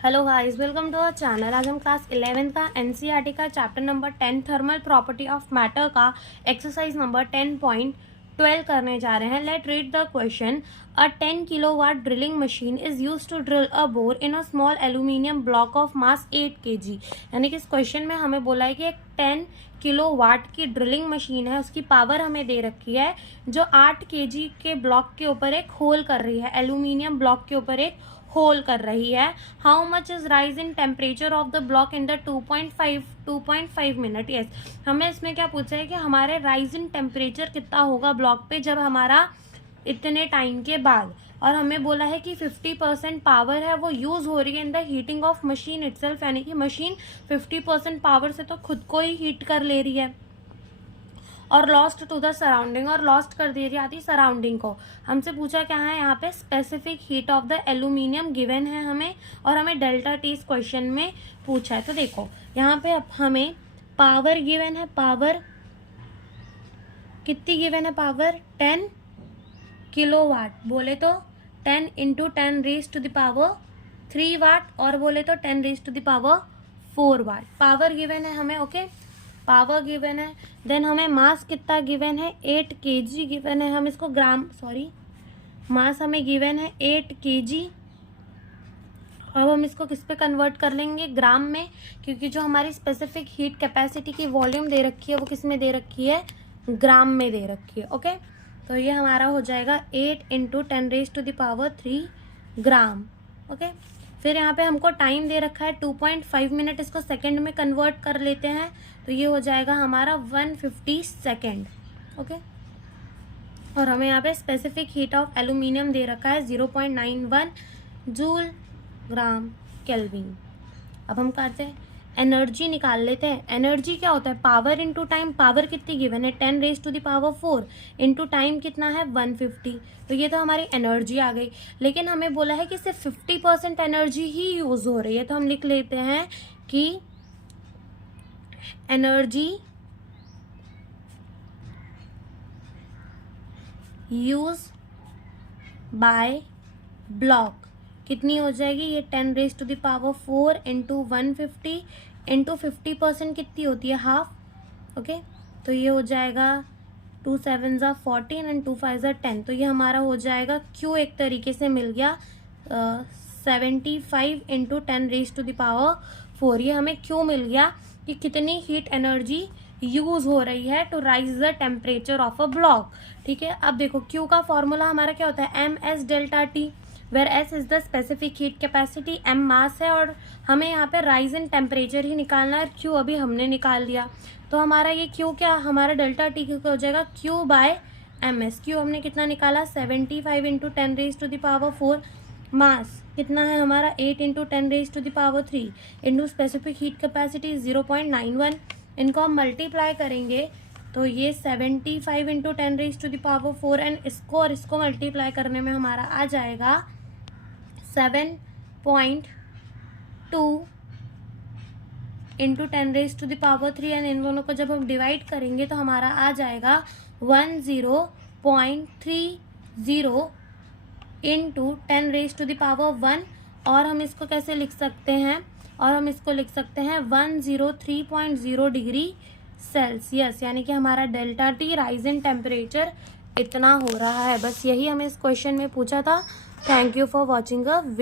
Hello guys, welcome to our channel. आज हम class 11 का एनसीईआरटी का chapter number 10 thermal property of matter का एक्सरसाइज नंबर 10.12 करने जा रहे हैं। Let read the question. A 10 kilowatt drilling machine is use to drill a bore in a small aluminium block of mass 8 kg। यानी कि इस question में हमें बोला है कि एक 10 किलोवाट की ड्रिलिंग मशीन है, उसकी पावर हमें दे रखी है, जो 8 kg के ब्लॉक के ऊपर एक होल कर रही है, एल्यूमिनियम ब्लॉक के ऊपर एक होल कर रही है। How much is rise in temperature of the block in the 2.5 minute. Yes, हमें इसमें क्या पूछा है कि हमारे राइज इन टेम्परेचर कितना होगा ब्लॉक पे जब हमारा इतने टाइम के बाद, और हमें बोला है कि 50% पावर है वो यूज हो रही है in the heating of machine itself, यानी कि मशीन 50% पावर से तो खुद को ही हीट कर ले रही है, और लॉस्ट टू द सराउंडिंग, और लॉस्ट कर दे रही थी सराउंडिंग को। हमसे पूछा क्या है यहाँ पे, specific heat of the aluminium given है हमें, और हमें डेल्टा टी इस क्वेश्चन में पूछा है। तो देखो यहाँ पे अब हमें पावर गिवन है, पावर कितनी गिवन है, पावर 10 किलोवाट, बोले तो 10 × 10 raise to the power 3 watt, और बोले तो 10 raise to the power 4 watt power given है हमें। ओके, पावर गिवन है। देन हमें मास कितना गिवन है, 8 kg गिवन है। हम इसको ग्राम, मास हमें गिवन है 8 kg। अब हम इसको किस पे कन्वर्ट कर लेंगे, ग्राम में, क्योंकि जो हमारी स्पेसिफिक हीट कैपेसिटी की वॉल्यूम दे रखी है वो किस में दे रखी है, ग्राम में दे रखी है। ओके, तो ये हमारा हो जाएगा 8 × 10 raise to the power 3 gram. Okay, फिर यहाँ पे हमको टाइम दे रखा है 2.5 मिनट, इसको सेकंड में कन्वर्ट कर लेते हैं तो ये हो जाएगा हमारा 150 सेकेंड। ओके, और हमें यहाँ पे स्पेसिफिक हीट ऑफ एल्यूमिनियम दे रखा है 0.91 जूल ग्राम केल्विन। अब हम कहते हैं एनर्जी निकाल लेते हैं। एनर्जी क्या होता है, पावर इंटू टाइम। पावर कितनी गिवन है, 10 raise to the power 4 into time कितना है 150। तो ये तो हमारी एनर्जी आ गई, लेकिन हमें बोला है कि सिर्फ 50% एनर्जी ही यूज हो रही है, तो हम लिख लेते हैं कि एनर्जी यूज बाय ब्लॉक कितनी हो जाएगी, ये 10 raise to the power 4 into 150 into 50% कितनी होती है, हाफ। ओके, तो ये हो जाएगा 2 7 ज़ा 14 एंड 2 5 ज़ा 10। तो ये हमारा हो जाएगा क्यू, एक तरीके से मिल गया 75 into 10 raise to the power 4। ये हमें क्यू मिल गया कि कितनी हीट एनर्जी यूज हो रही है to raise the temperature of a block. ठीक है, अब देखो क्यू का फॉर्मूला हमारा क्या होता है, MS delta T, where S is the specific heat capacity, M mass है, और हमें यहाँ पे राइज इन टेम्परेचर ही निकालना है। Q अभी हमने निकाल लिया, तो हमारा ये Q क्या, हमारा डेल्टा टी हो जाएगा Q बाय MS। Q हमने कितना निकाला, 75 × 10 raise to the power 4। Mass कितना है हमारा, 8 × 10 raise to the power 3 into specific heat capacity 0.91। इनको हम मल्टीप्लाई करेंगे तो ये 75 × 10 raise to the power 4, and इसको और इसको मल्टीप्लाई करने में हमारा आ जाएगा 7.2 into 10 raise to the power 3, and इन दोनों को जब हम डिवाइड करेंगे तो हमारा आ जाएगा 10.30 into 10 raise to the power 1। और हम इसको कैसे लिख सकते हैं, और हम इसको लिख सकते हैं 103.0 डिग्री सेल्सियस, यानी कि हमारा delta T rise in temperature इतना हो रहा है। बस यही हमें इस क्वेश्चन में पूछा था। Thank you for watching a video.